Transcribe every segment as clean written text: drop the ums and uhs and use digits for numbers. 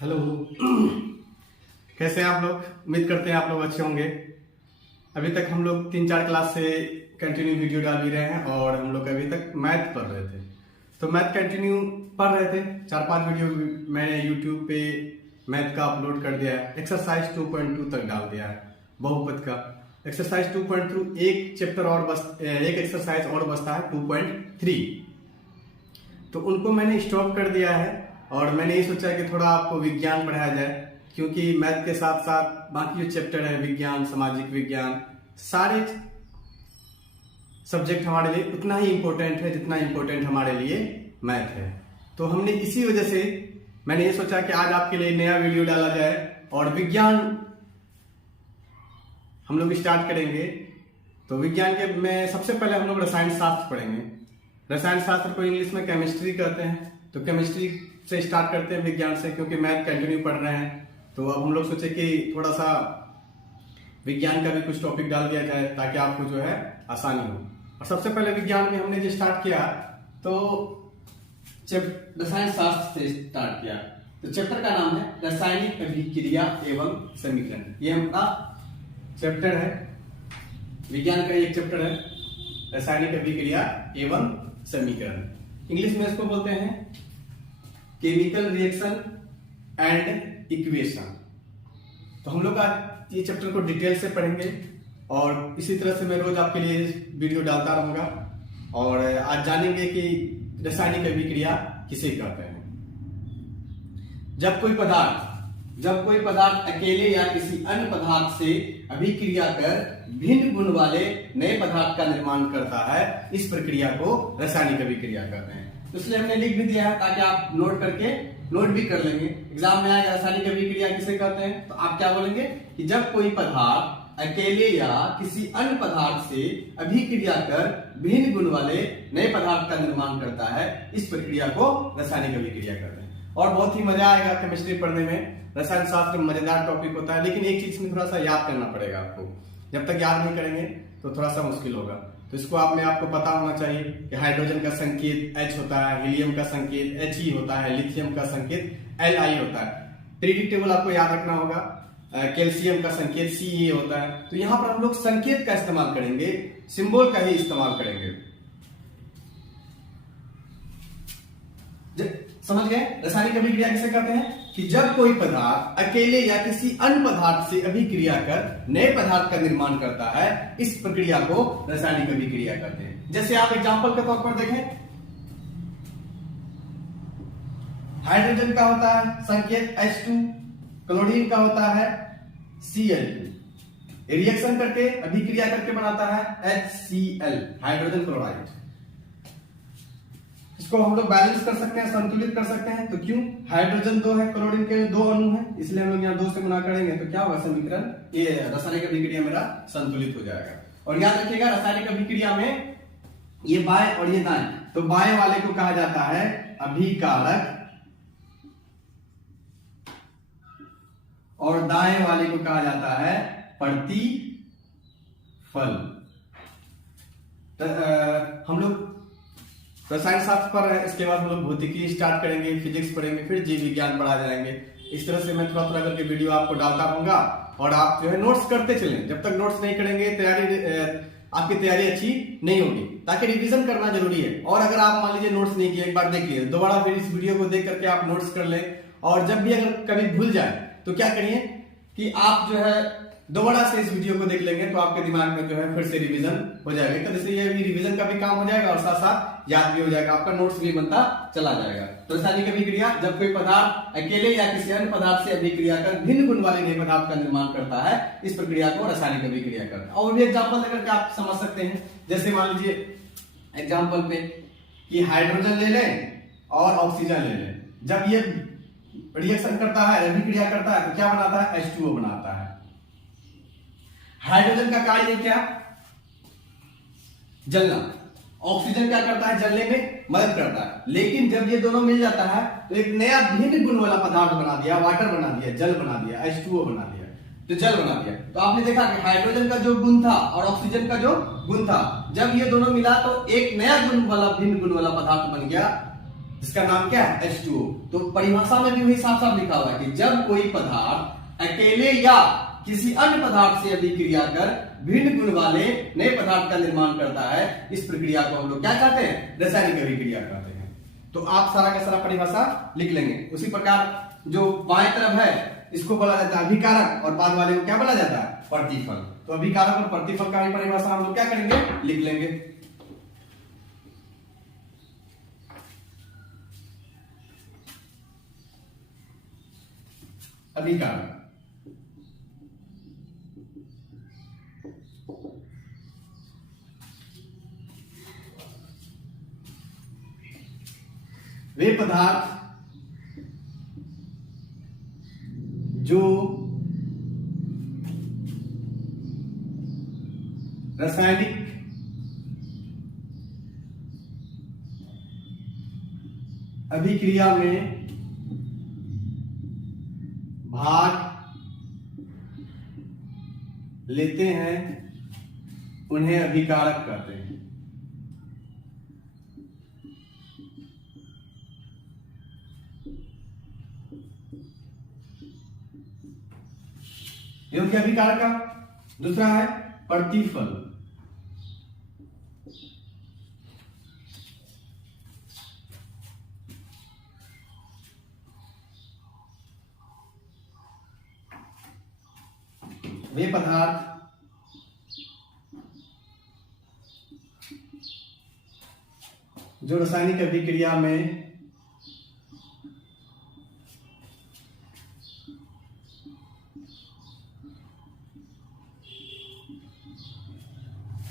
Hello. कैसे हैं आप लोग? उम्मीद करते हैं आप लोग अच्छे होंगे। अभी तक हम लोग 3-4 क्लास से कंटिन्यू वीडियो डाल भी रहे हैं और हम लोग अभी तक मैथ पढ़ रहे थे। तो मैथ कंटिन्यू पढ़ रहे थे। 4-5 वीडियो मैंने यूट्यूब पे मैथ का अपलोड कर दिया है। एक्सरसाइज 2.2 तक डाल दिया है बहुपद का। एक्सरसाइज 2.2 एक चैप्टर और एक एक्सरसाइज और बचता है 2.3। तो उनको मैंने स्टॉप कर दिया है और मैंने ये सोचा कि थोड़ा आपको विज्ञान पढ़ाया जाए, क्योंकि मैथ के साथ साथ बाकी जो चैप्टर है विज्ञान, सामाजिक विज्ञान, सारे सब्जेक्ट हमारे लिए उतना ही इम्पोर्टेंट है जितना इम्पोर्टेंट हमारे लिए मैथ है। तो हमने इसी वजह से मैंने ये सोचा कि आज आपके लिए नया वीडियो डाला जाए और विज्ञान हम लोग स्टार्ट करेंगे। तो विज्ञान के में सबसे पहले हम लोग रसायन शास्त्र पढ़ेंगे। रसायन शास्त्र को इंग्लिश में केमिस्ट्री कहते हैं। तो केमिस्ट्री से स्टार्ट करते हैं विज्ञान से, क्योंकि मैथ कंटिन्यू पढ़ रहे हैं। तो अब हम लोग सोचे कि थोड़ा सा विज्ञान का भी कुछ टॉपिक डाल दिया जाए ताकि आपको जो है आसानी हो। और सबसे पहले विज्ञान में हमने जो स्टार्ट किया तो रसायन शास्त्र से स्टार्ट किया। तो चैप्टर का नाम है रासायनिक अभिक्रिया एवं समीकरण। ये हमारा चैप्टर है, विज्ञान का एक चैप्टर है रासायनिक अभिक्रिया एवं समीकरण। इंग्लिश में इसको बोलते हैं केमिकल रिएक्शन एंड इक्वेशन। तो हम लोग आज ये चैप्टर को डिटेल से पढ़ेंगे और इसी तरह से मैं रोज आपके लिए वीडियो डालता रहूंगा। और आज जानेंगे कि रासायनिक अभिक्रिया किसे कहते हैं। जब कोई पदार्थ अकेले या किसी अन्य पदार्थ से अभिक्रिया कर भिन्न गुण वाले नए पदार्थ का निर्माण करता है, इस प्रक्रिया को रासायनिक अभिक्रिया कहते हैं। तो इसलिए हमने लिख भी दिया है ताकि आप नोट भी कर लेंगे। एग्जाम में आएगा रासायनिक अभिक्रिया किसे कहते हैं, तो आप क्या बोलेंगे कि जब कोई पदार्थ अकेले या किसी अन्य पदार्थ से अभिक्रिया कर भिन्न गुण वाले नए पदार्थ का निर्माण करता है, इस प्रक्रिया को रासायनिक अभिक्रिया कहते हैं। और बहुत ही मजा आएगा केमिस्ट्री पढ़ने में। रसायन शास्त्र मजेदार टॉपिक होता है, लेकिन एक चीज में थोड़ा सा याद करना पड़ेगा आपको। जब तक याद नहीं करेंगे तो थोड़ा सा मुश्किल होगा। तो इसको आपको पता होना चाहिए कि हाइड्रोजन का संकेत H होता है, हीलियम का संकेत He होता है, लिथियम का संकेत Li होता है। पीरियडिक टेबल आपको याद रखना होगा। कैल्शियम का संकेत Ca होता है। तो यहां पर हम लोग संकेत का इस्तेमाल करेंगे, सिंबल का ही इस्तेमाल करेंगे। समझ गए? रासायनिक अभिक्रिया किसे कहते हैं कि जब कोई पदार्थ अकेले या किसी अन्य पदार्थ से अभिक्रिया कर नए पदार्थ का निर्माण करता है, इस प्रक्रिया को रासायनिक अभिक्रिया कहते हैं। जैसे आप एग्जांपल के तौर पर देखें, हाइड्रोजन का होता है संकेत H2, क्लोरीन का होता है Cl2। रिएक्शन करके अभिक्रिया करके बनाता है HCl, हाइड्रोजन क्लोराइड। इसको हम लोग बैलेंस कर सकते हैं, संतुलित कर सकते हैं। तो क्यों? हाइड्रोजन 2 है, क्लोरीन के 2 अणु हैं, इसलिए हम लोग यहाँ 2 से गुना करेंगे तो क्या होगा समीकरण, ये रासायनिक अभिक्रिया मेरा संतुलित हो जाएगा। और याद रखिएगा रासायनिक अभिक्रिया में ये बाएं और ये दाएं, तो बाएं वाले को कहा जाता है अभिकारक और दाएं वाले को कहा जाता है प्रतिफल। हम लोग रसायन शास्त्र पर है, इसके बाद हम लोग भौतिकी स्टार्ट करेंगे, फिजिक्स पढ़ेंगे, फिर जीव विज्ञान पढ़ा जाएंगे। इस तरह से मैं थोड़ा थोड़ा करके वीडियो आपको डालता रहूंगा और आप जो है नोट्स करते चलें। जब तक नोट्स नहीं करेंगे आपकी तैयारी अच्छी नहीं होगी, ताकि रिवीजन करना जरूरी है। और अगर आप मान लीजिए नोट्स नहीं किए, एक बार देख लिए, दोबारा फिर इस वीडियो को देख करके आप नोट्स कर लें। और जब भी अगर कभी भूल जाए तो क्या करिए कि आप जो है दोबारा से इस वीडियो को देख लेंगे, तो आपके दिमाग में जो है फिर से रिवीजन हो जाएगा। तो इससे ये भी रिवीजन का भी काम हो जाएगा और साथ साथ याद भी हो जाएगा, आपका नोट्स भी बनता चला जाएगा। तो रासायनिक अभिक्रिया, जब कोई पदार्थ अकेले या किसी अन्य पदार्थ से अभिक्रिया कर भिन्न गुण वाले नए पदार्थ का निर्माण करता है, इस प्रक्रिया को रासायनिक अभिक्रिया करता है। और भी एग्जाम्पल देकर के आप समझ सकते हैं। जैसे मान लीजिए एग्जाम्पल पे कि हाइड्रोजन ले लें और ऑक्सीजन ले लें। जब ये रिएक्शन करता है, अभिक्रिया करता है, तो क्या बनाता है, H2O बनाता है। हाइड्रोजन का कार्य क्या, जलना। ऑक्सीजन क्या करता है, जलने में मदद करता है। लेकिन जब ये दोनों मिल जाता है तो एक नया भिन्न गुण वाला पदार्थ बना दिया, वाटर बना दिया, जल बना दिया, H2O बना दिया, तो जल बना दिया। तो आपने देखा कि हाइड्रोजन का जो गुण था और ऑक्सीजन का जो गुण था, जब ये दोनों मिला तो एक नया गुण वाला भिन्न गुण वाला पदार्थ बन गया जिसका नाम क्या है H2O। तो परिभाषा में भी वही साफ साफ लिखा हुआ है कि जब कोई पदार्थ अकेले या किसी अन्य पदार्थ से अभिक्रिया कर भिन्न गुण वाले नए पदार्थ का निर्माण करता है, इस प्रक्रिया को हम लोग क्या कहते हैं, रासायनिक अभिक्रिया कहते हैं। तो आप सारा का सारा परिभाषा लिख लेंगे। उसी प्रकार जो बाएं तरफ है इसको बोला जाता है अभिकारक और बाद वाले को क्या बोला जाता है, प्रतिफल। तो अभिकारक और प्रतिफल का भी परिभाषा हम लोग क्या करेंगे, लिख लेंगे। अभिकारक वे पदार्थ जो रासायनिक अभिक्रिया में भाग लेते हैं उन्हें अभिकारक कहते हैं। ये हो गया अभिकारक का। दूसरा है प्रतिफल। वे पदार्थ जो रासायनिक अभिक्रिया में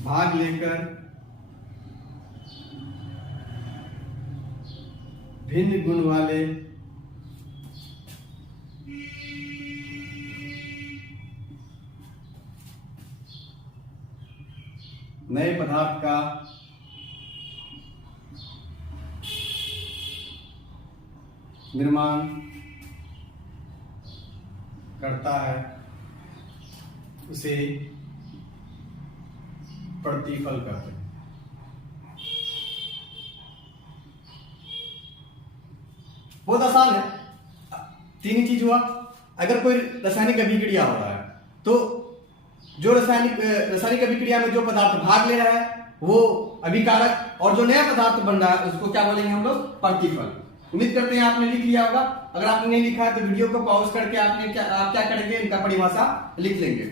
भाग लेकर भिन्न गुण वाले नए पदार्थ का निर्माण करता है, उसे प्रतिफल कहते हैं। बहुत आसान है, तीन ही चीज हुआ। अगर कोई रासायनिक अभिक्रिया हो रहा है तो जो रासायनिक अभिक्रिया में जो पदार्थ भाग ले रहा है वो अभिकारक, और जो नया पदार्थ बन रहा है उसको क्या बोलेंगे हम लोग, प्रतिफल। उम्मीद करते हैं आपने लिख लिया होगा। अगर आपने नहीं लिखा है तो वीडियो को पॉज करके आप क्या करेंगे, इनका परिभाषा लिख लेंगे।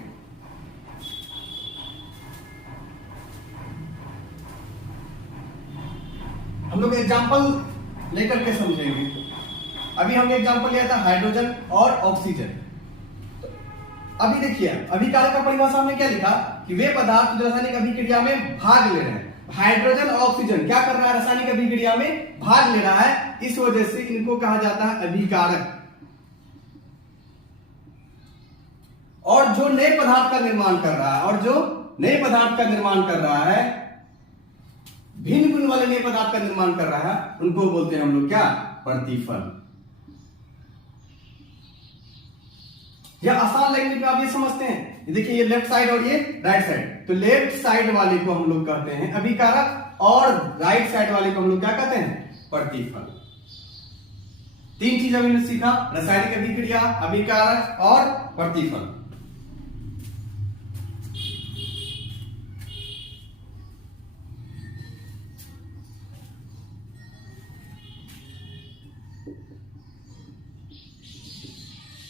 हम लोग एग्जाम्पल लेकर के समझेंगे। अभी हमने एग्जाम्पल लिया था हाइड्रोजन और ऑक्सीजन। अभी देखिए अभिकारक का परिभाषा हमने क्या लिखा कि वे पदार्थ जो रासायनिक अभिक्रिया में भाग ले रहे हैं। हाइड्रोजन और ऑक्सीजन क्या कर रहा है, रासायनिक अभिक्रिया में भाग ले रहा है, इस वजह से इनको कहा जाता है अभिकारक। और जो नए पदार्थ का निर्माण कर रहा है, भिन्न गुण वाले नए पदार्थ का निर्माण कर रहा है, उनको बोलते हैं हम लोग क्या, प्रतिफल। या आसान लैंग्वेज में आप ये समझते हैं, देखिए ये लेफ्ट साइड और ये राइट साइड, तो लेफ्ट साइड वाले को हम लोग कहते हैं अभिकारक और राइट साइड वाले को हम लोग क्या कहते हैं, प्रतिफल। तीन चीज हमने सीखा, रासायनिक अभिक्रिया, अभिकारक और प्रतिफल।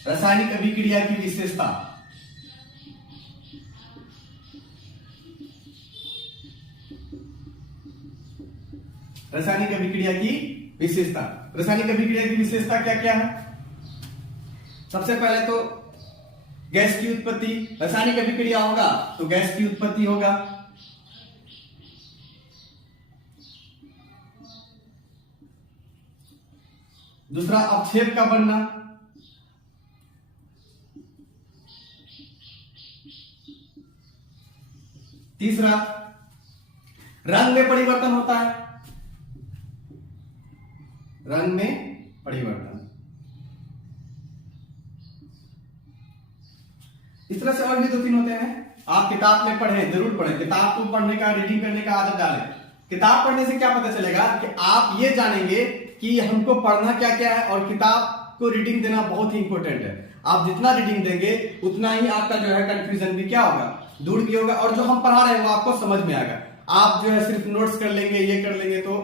रासायनिक अभिक्रिया की विशेषता। रासायनिक अभिक्रिया की विशेषता, रासायनिक अभिक्रिया की विशेषता क्या क्या है। सबसे पहले तो गैस की उत्पत्ति, रासायनिक अभिक्रिया होगा तो गैस की उत्पत्ति होगा। दूसरा अवक्षेप का बनना, तीसरा रंग में परिवर्तन होता है, रंग में परिवर्तन। इस तरह से और भी दो तीन होते हैं, आप किताब में पढ़ें, जरूर पढ़ें। किताब को पढ़ने का, रीडिंग करने का आदत डालें। किताब पढ़ने से क्या पता चलेगा कि आप ये जानेंगे कि हमको पढ़ना क्या क्या है और किताब को रीडिंग देना बहुत ही इंपॉर्टेंट है। आप जितना रीडिंग देंगे उतना ही आपका जो है कंफ्यूजन भी क्या होगा, दूर भी होगा, और जो हम पढ़ा रहे हैं वो आपको समझ में आएगा। आप जो है सिर्फ नोट्स कर लेंगे, ये कर लेंगे तो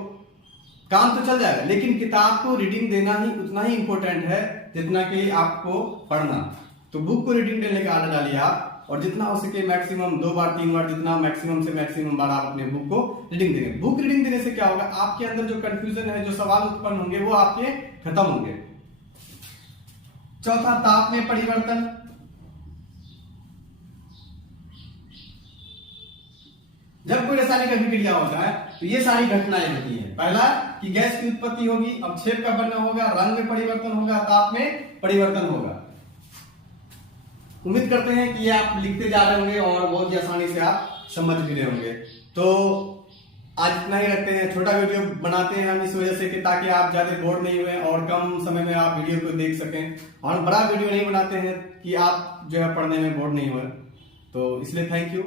काम तो चल जाएगा, लेकिन किताब को रीडिंग देना ही उतना ही इंपॉर्टेंट है जितना कि आपको पढ़ना। तो बुक को रीडिंग देने का आदत डालिए आप, और जितना हो सके मैक्सिमम 2 बार 3 बार, जितना मैक्सिमम से मैक्सिमम बार आप अपने बुक को रीडिंग देंगे। बुक रीडिंग देने से क्या होगा, आपके अंदर जो कंफ्यूजन है, जो सवाल उत्पन्न होंगे वो आपके खत्म होंगे। चौथा, ताप में परिवर्तन। जब कोई रासायनिक अभिक्रिया होता है तो ये सारी घटनाएं होती हैं। पहला कि गैस की उत्पत्ति होगी, अवक्षेप का बनना होगा, रंग में परिवर्तन होगा, ताप में परिवर्तन होगा। उम्मीद करते हैं कि ये आप लिखते जा रहे होंगे और बहुत ही आसानी से आप समझ भी रहे होंगे। तो आज इतना ही रखते हैं, छोटा वीडियो बनाते हैं हम इस वजह से कि ताकि आप ज्यादा बोर नहीं हुए और कम समय में आप वीडियो को देख सकें, और बड़ा वीडियो नहीं बनाते हैं कि आप जो है पढ़ने में बोर नहीं हुए। तो इसलिए थैंक यू।